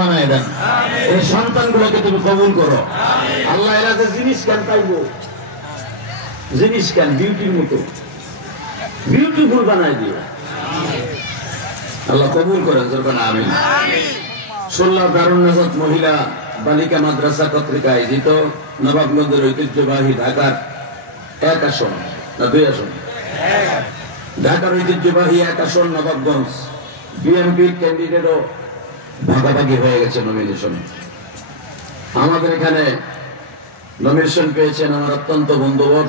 বানায় দেন, এই সন্তানগুলোকে তুমি কবুল করো। আল্লাহ এরা যে জিনিস কেন পাইবো, জিনিস কেন বিউটির মতো বিউটিফুল বানায় দিও, আল্লাহ কবুল করেন। যখন আমিন। সোল্লা দারুন নাজাত মহিলা বালিকা মাদ্রাসা কর্তৃক আয়োজিত নবাবগঞ্জের ঐতিহ্যবাহী ঢাকার 1 আসন না 2 আসন, ঢাকার ঐতিহ্যবাহী 1 আসন নবাবগঞ্জ বিএনপি ক্যান্ডিডেটও ভাগাভাগি হয়ে গেছে নমিনেশন। আমাদের এখানে নমিনেশন পেয়েছেন আমার অত্যন্ত বন্ধুবর,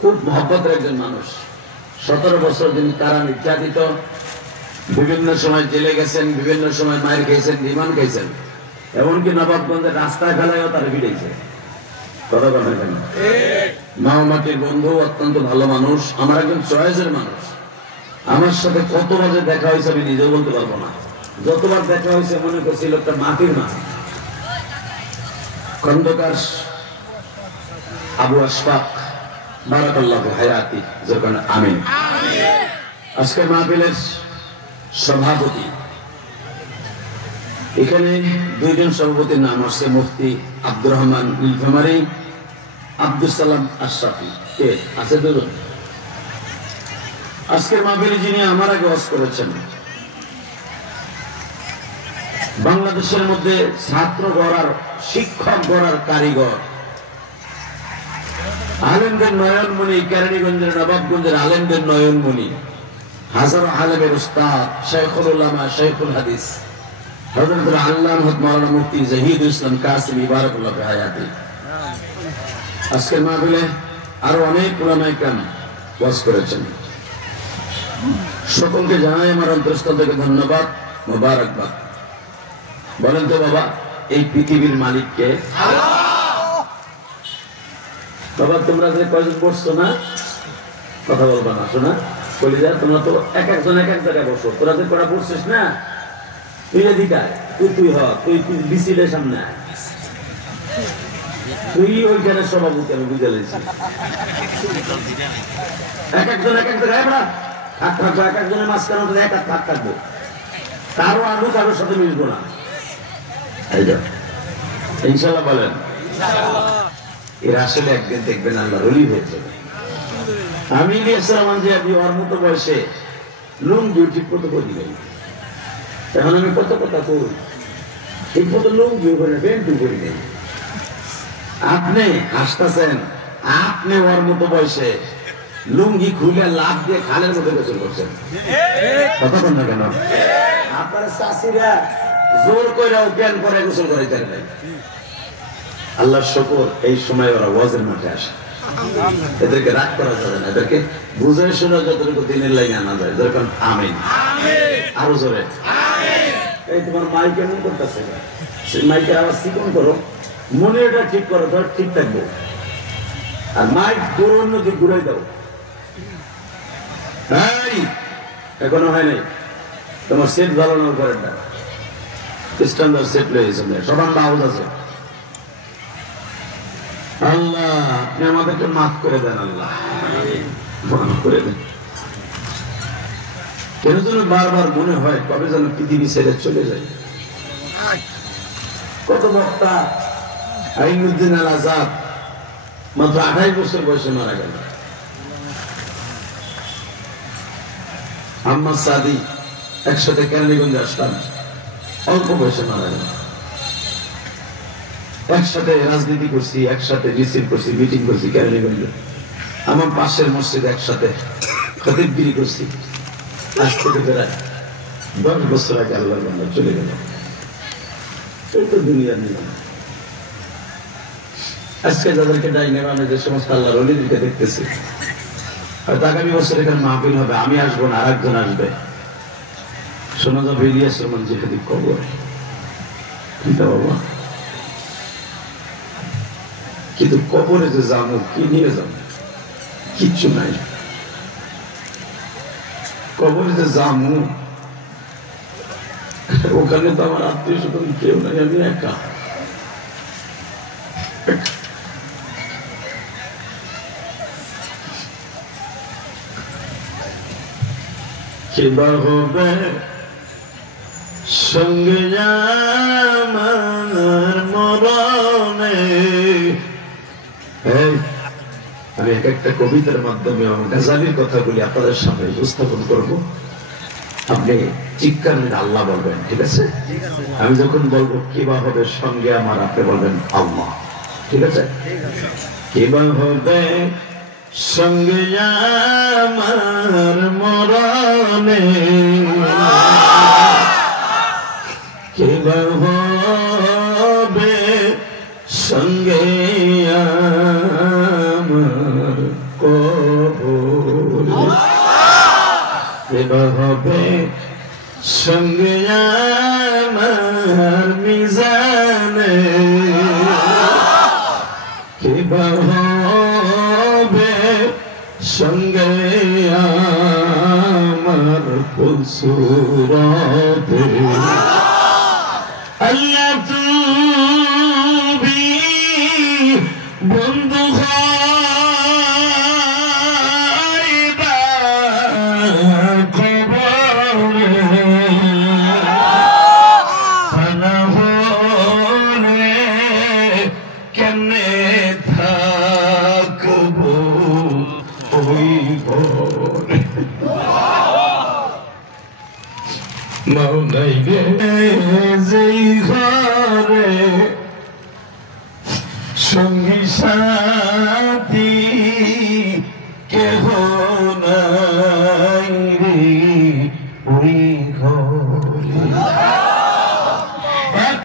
খুব মহব্বতের একজন মানুষ। 17 বছর তিনি কারা নির্যাতিত, বিভিন্ন সময় জেলে গেছেন, বিভিন্ন সময় মায়ের খেয়েছেন, রিমান্ড খেয়েছেন, এমনকি নবাবগঞ্জের রাস্তায় ফেলায়ও তারা ভিড়েছে। কথা কথা কেন? মা মাটির বন্ধু, অত্যন্ত ভালো মানুষ, আমার একজন চয়েসের মানুষ। আমার সাথে কত বাজে দেখা হয়েছে আমি নিজেও বলতে পারবো না। যতবার দেখা হয়েছে মনে করছি লোকটা মাটির মা। খন্দকার আবু আশফাক বারাকাল্লাহু হায়াতি, যখন আমিন। আজকে মাহফিলের সভাপতি, এখানে 2 জন সভাপতির নাম আসছে, মুফতি আব্দুর রহমান নীলফামারী, আব্দুল সালাম আশরাফি, কে আছে 2 জন। আজকের মাহফিলে যিনি আমার আগে ওয়াজ করেছেন, বাংলাদেশের মধ্যে ছাত্র গড়ার, শিক্ষক গড়ার কারিগর, আলেমদের নয়নমণি, কেরানীগঞ্জের নবাবগঞ্জের আলেমদের নয়নমণি, হাজারো আলেমের উস্তাদ, শাইখুল উলামা, শাইখুল হাদিস হযরত আল্লামা মাওলানা মুফতি জাহিদুল ইসলাম কাসেমি বারাকাল্লাহু হায়াতি। আজকের মাহফিলে আরো অনেক উলামায়ে কেরাম ওয়াজ করেছেন। সকলকে জানাই আমার অন্তঃস্থল থেকে ধন্যবাদ, মোবারকবাদ। বলেন তো বাবা, এই পৃথিবীর মালিক কে? আল্লাহ। বাবা তোমরা যে কয়জন বসছো না, কথা বলবা না, শোনা বলি যা, তোমরা তো এক একজন এক এক জায়গায় বসো। তোরা যে কটা বসছিস না, তুই এদিকে তুই হ, তুই বিসিলের সামনে আয়, তুই ওইখানে সভাপতি, আমি বুঝে লেছি। এক একজন এক এক জায়গায় আমরা থাক থাকবো, এক একজনের মাঝখানে এক এক থাক থাকবো, কারো আলু কারোর সাথে মিলবো না। ইনশাল্লাহ বলেন, এরা আসলে একদিন দেখবেন আল্লাহ রলি হয়ে যাবে। আমি ইলিয়াসের যে আপনি ওর মতো বয়সে লুঙ্গি ঠিক মতো করি নাই, এখন আমি কত কথা করি, ঠিক মতো লুঙ্গিও করি না, প্যান্টও করি নাই। আপনি হাসতেছেন, আপনি ওর মতো বয়সে লুঙ্গি খুলে লাভ দিয়ে খালের মধ্যে গোসল করছেন, কথা বল না কেন? আপনার চাষিরা জোর করে প্যান করে গোসল করে দেন নাই। আল্লাহর শুকর, এই সময় ওরা ওয়াজের মাঠে আসে। এদেরকে রাগ করা যাবে না, এদেরকে বুঝে শুনে যতটুকু দিনের লাইনে আনা যায়। যেরকম আমিন, আরো জোরে। এই তোমার মাইক কেমন করতেছে, মাইকের আওয়াজ চিকন করো, মনে এটা ঠিক করো, ধর ঠিক থাকবো। আর মাইক পুরো অন্যদিকে ঘুরাই দাও। এখনো হয় নাই, তোমার সেট ভালো না, উপরের না স্ট্যান্ডার্ড সেট রয়েছে, সবার আওয়াজ আছে। আল্লাহ আপনি আমাদেরকে মাফ করে দেন, আল্লাহ মাফ করে দেন। কেন যেন বারবার মনে হয় কবে যেন পৃথিবী ছেড়ে চলে যায়। কত বক্তা, আইনুদ্দিন আল আজাদ মাত্র 28 বছর বয়সে মারা গেল। আহমদ সাদি একসাথে কেরানীগঞ্জে আসলাম, অল্প বয়সে মারা গেল। একসাথে রাজনীতি করছি, একসাথে মিছিল করছি, মিটিং করছি কেরানীগঞ্জে। আমার পাশের মসজিদে একসাথে খতিবগিরি করছি। আজ থেকে প্রায় 10 বছর আগে আল্লাহর বান্দা চলে গেল। এই তো দুনিয়ার নিয়ম। আজকে যাদেরকে ডাইনে বামে যে সমস্ত আল্লাহর ওলিদেরকে দেখতেছি, হয়তো আগামী বছর এখানে মাহফিল হবে, আমি আসবো না, আরেকজন আসবে। শোনা যাবে ইলিয়াস রহমান জিহাদি কবর। বাবা, কিন্তু কবরে যে যাবো, কি নিয়ে যাবো? কিচ্ছু নাই। কবরে যে যাবো, ওখানে তো আমার আত্মীয় স্বজন কেউ নাই, আমি একা। কিবা হবে সঙ্গে একটা কবিতার মাধ্যমে গাজালির কথাগুলি আপনাদের সামনে উপস্থাপন করব। আপনি চিৎকার মেরে আল্লাহ বলবেন, ঠিক আছে? আমি যখন বলবো কিবা হবে সঙ্গে আমার, আপনি বলবেন আল্লাহ, ঠিক আছে? কিবা হবে সঙ্গে আমার মরণে, কিবা হবে সঙ্গে আমার কবরে, কিবা হবে সঙ্গে আমার মিজানে, কিবা হবে সঙ্গে আমার পুলসুরাতে। আল্লাহ তুমি বন্ধু হইবা কবরে, ফানা হলে কেমনে থাকবো ওই ঘরে। মাওলাই গে যেই ঘরে সঙ্গী সাথী কেহ